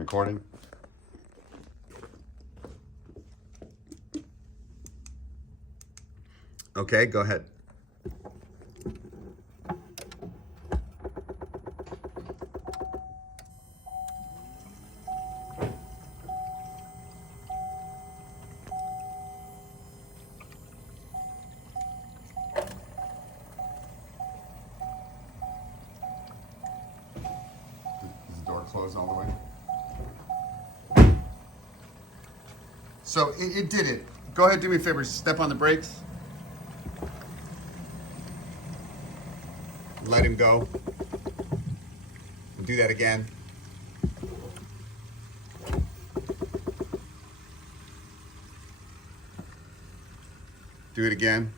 Recording. Okay, go ahead. Is the door closed all the way? So it did it. Go ahead, do me a favor. Step on the brakes. Let him go. Do that again. Do it again.